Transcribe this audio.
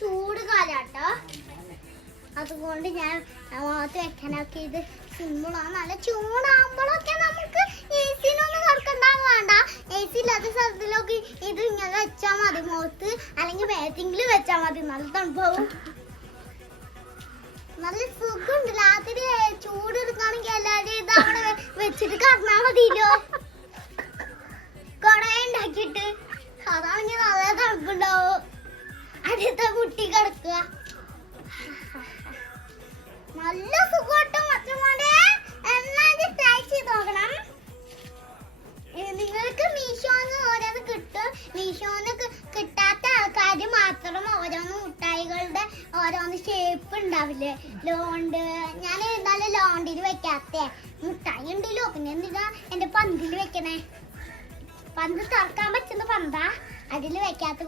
ചൂട് കാലാട്ടോ. അതുകൊണ്ട് ഞാൻ വെക്കാനൊക്കെ ഇത് സിമ്പിളാണ്. നല്ല ചൂടാകുമ്പോഴൊക്കെ നമുക്ക് AC-നൊന്നും കിടക്കണ്ടാവും വേണ്ട. AC ഇല്ലാത്ത സ്ഥലത്തിലൊക്കെ ഇത് ഇങ്ങനെ വെച്ചാൽ മതി മുഖത്ത്, അല്ലെങ്കിൽ മേത്തെങ്കിലും വെച്ചാൽ മതി. നല്ല തണുപ്പാവും, നല്ല സുഖമുണ്ട്. രാത്രി ചൂട് എടുക്കുകയാണെങ്കിൽ എല്ലാവരും ഇത് അവിടെ വെച്ചിട്ട് കിടന്നാൽ മതിയല്ലോ, കൊട ഉണ്ടാക്കിയിട്ട്. അതാണെങ്കിൽ നല്ല തണുപ്പുണ്ടാവും. അടുത്ത കുട്ടി കിടക്കുക നല്ല സുഖമായിട്ടും മറ്റന്മാരെ എന്നാലും ട്രൈ ചെയ്ത് നോക്കണം. നിങ്ങൾക്ക് മീഷോന്ന് ഓരോന്ന് കിട്ടും. മീഷോന്ന് കിട്ടാത്ത ആൾക്കാർ മാത്രം ഓരോന്ന് മുട്ടായികളുടെ ഓരോന്ന് ഷേപ്പ് ഉണ്ടാവില്ലേ, ലോണ്ട്. ഞാൻ എന്തായാലും ലോണ്ടിൽ വെക്കാത്ത മുട്ടായി ഉണ്ടല്ലോ. പിന്നെ എന്തിനാ എന്റെ പന്തിൽ വെക്കണേ? പന്ത് തുറക്കാൻ പറ്റുന്ന പന്താ, അതിൽ വെക്കാത്ത